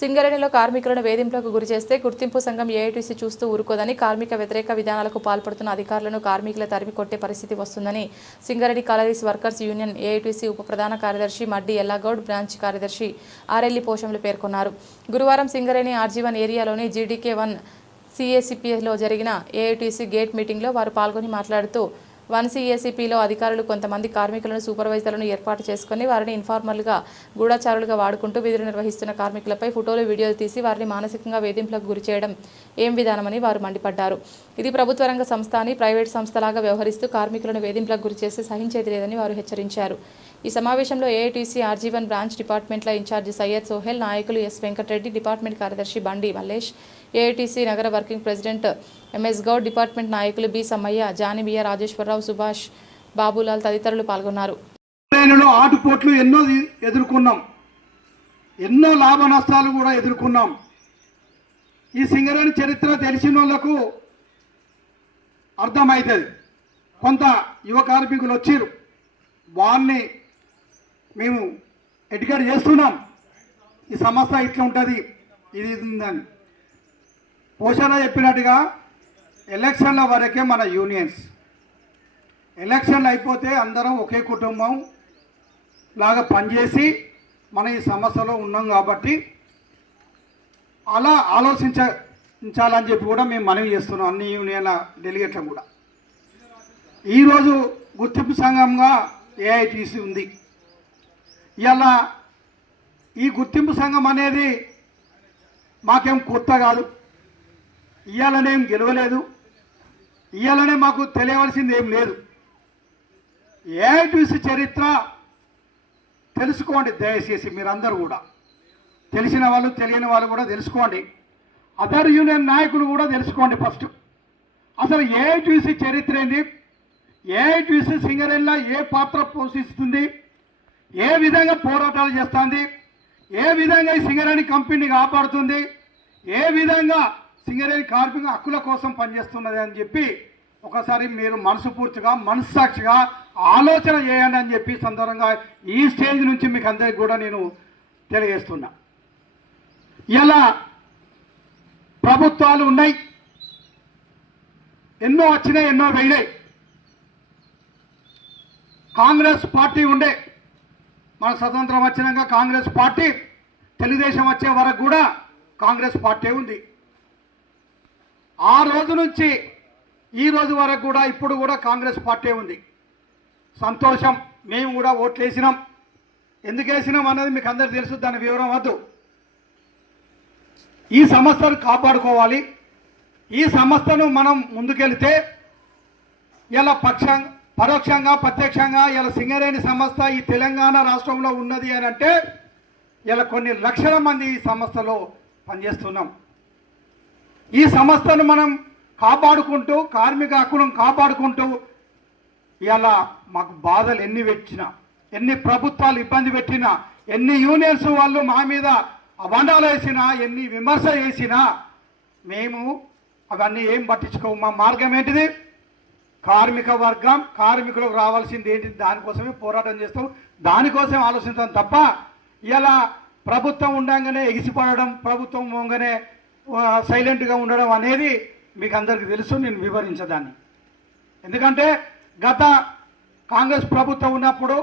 సింగరేణిలో కార్మికులను వేధింపులకు గురి చేస్తే గుర్తింపు సంఘం ఏఐటీసీ చూస్తూ ఊరుకోదని కార్మిక వ్యతిరేక విధానాలకు పాల్పడుతున్న అధికారులను కార్మికుల తరిమి కొట్టే పరిస్థితి వస్తుందని Singareni collieries workers union AITC ఉప ప్రధాన కార్యదర్శి మడ్డి ఎల్లాగౌడ్ బ్రాంచ్ కార్యదర్శి ఆర్ఎల్లి పోషంలు పేర్కొన్నారు. గురువారం సింగరేణి ఆర్జీవన్ ఏరియాలోని జీడీకే వన్ సిఏసిపిఎస్లో జరిగిన ఏఐటీసీ గేట్ మీటింగ్లో వారు పాల్గొని మాట్లాడుతూ వన్ సిఏసిపిలో అధికారులు కొంతమంది కార్మికులను సూపర్వైజర్లను ఏర్పాటు చేసుకుని వారిని ఇన్ఫార్మల్గా గూఢచారులుగా వాడుకుంటూ విధులు నిర్వహిస్తున్న కార్మికులపై ఫోటోలు వీడియోలు తీసి వారిని మానసికంగా వేధింపులకు గురి చేయడం ఏం విధానమని వారు మండిపడ్డారు. ఇది ప్రభుత్వ రంగ సంస్థ అని ప్రైవేట్ సంస్థలాగా వ్యవహరిస్తూ కార్మికులను వేధింపులకు గురి చేసి సహించేది లేదని వారు హెచ్చరించారు. ఈ సమావేశంలో AITC R G one branch డిపార్ట్మెంట్ల incharge Syed Sohail నాయకులు ఎస్ వెంకటరెడ్డి డిపార్ట్మెంట్ కార్యదర్శి బండి మల్లేష్ ఏఐటీసీ నగర working president MS Goud department నాయకులు బి సమ్మయ్య జానిబియ రాజేశ్వరరావు సుభాష్ బాబులాల్ తదితరులు పాల్గొన్నారు. ఆటుపోట్లు ఎన్నో ఎదుర్కొన్నాం. ఎన్నో లాభ నష్టాలు కూడా ఎదుర్కొన్నాం. ఈ సింగరేణి చరిత్ర తెలిసిన వాళ్ళకు అర్థమవుతుంది. కొంత యువ కార్మికులు వచ్చిర్రు వాళ్ళని మేము ఎడ్యుకేట్ చేస్తున్నాం. ఈ సంస్థ ఇట్లా ఉంటుంది ఇది ఉందని. పోషణ చెప్పినట్టుగా ఎలక్షన్ల వరకే మన యూనియన్స్. ఎలక్షన్లు అయిపోతే అందరం ఒకే కుటుంబం లాగా పనిచేసి మన ఈ సమస్యలో ఉన్నాం కాబట్టి అలా ఆలోచించాలని చెప్పి కూడా మేము మనవి చేస్తున్నాం అన్ని యూనియన్ల డెలిగేట్లకు కూడా. ఈరోజు గుర్తింపు సంఘంగా ఏఐటీసీ ఉంది. ఇలా ఈ గుర్తింపు సంఘం అనేది మాకేం కొత్త కాదు. ఇయ్యాలనేం గెలవలేదు. ఇయ్యాలనే మాకు తెలియవలసింది ఏం లేదు. ఏఐటీసీ చరిత్ర తెలుసుకోండి దయచేసి మీరందరూ కూడా. తెలిసిన వాళ్ళు తెలియని వాళ్ళు కూడా తెలుసుకోండి. అదర్ యూనియన్ నాయకులు కూడా తెలుసుకోండి ఫస్ట్. అసలు ఏఐటీసీ చరిత్ర ఏంది? ఏఐటీసీ సింగరెల్లా ఏ పాత్ర పోషిస్తుంది? ఏ విధంగా పోరాటాలు చేస్తుంది? ఏ విధంగా ఈ సింగరేణి కంపెనీని కాపాడుతుంది? ఏ విధంగా సింగరేణి కార్మిక హక్కుల కోసం పనిచేస్తున్నది అని చెప్పి ఒకసారి మీరు మనసుపూర్తిగా మనస్సాక్షిగా ఆలోచన చేయండి అని చెప్పి సందర్భంగా ఈ స్టేజ్ నుంచి మీకు అందరికి కూడా నేను తెలియజేస్తున్నా. ఇలా ప్రభుత్వాలు ఉన్నాయి. ఎన్నో వచ్చినాయి ఎన్నో వెళ్ళాయి కాంగ్రెస్ పార్టీ ఉండే మన స్వతంత్రం వచ్చినాక కాంగ్రెస్ పార్టీ తెలుగుదేశం వచ్చే వరకు కూడా కాంగ్రెస్ పార్టీ ఉంది. ఆ రోజు నుంచి ఈ రోజు వరకు కూడా ఇప్పుడు కూడా కాంగ్రెస్ పార్టీ ఉంది. సంతోషం మేము కూడా ఓట్లు వేసినాం ఎందుకు వేసినాం అన్నది మీకు అందరు తెలుసు దాని వివరం వద్దు. ఈ సంస్థను కాపాడుకోవాలి. ఈ సంస్థను మనం ముందుకెళ్తే ఇలా పక్షం పరోక్షంగా ప్రత్యక్షంగా ఇలా సింగరేణి సంస్థ ఈ తెలంగాణ రాష్ట్రంలో ఉన్నది అని అంటే ఇలా కొన్ని లక్షల మంది ఈ సంస్థలో పనిచేస్తున్నాం. ఈ సంస్థను మనం కాపాడుకుంటూ కార్మిక హక్కులను కాపాడుకుంటూ ఇలా మాకు బాధలు ఎన్ని పెట్టినా ఎన్ని ప్రభుత్వాలు ఇబ్బంది పెట్టినా ఎన్ని యూనియన్స్ వాళ్ళు మా మీద అబండాలు వేసినా ఎన్ని విమర్శ చేసినా మేము అవన్నీ ఏం పట్టించుకోము. మా మార్గం ఏంటిది? కార్మిక వర్గం కార్మికులకు రావాల్సింది ఏంటి దానికోసమే పోరాటం చేస్తాం. దానికోసం ఆలోచించడం తప్ప ఇలా ప్రభుత్వం ఉండగానే ఎగిసిపడడం ప్రభుత్వం ఉండగానే సైలెంట్గా ఉండడం అనేది మీకు అందరికీ తెలుసు నేను వివరించదాన్ని ఎందుకంటే గత కాంగ్రెస్ ప్రభుత్వం ఉన్నప్పుడు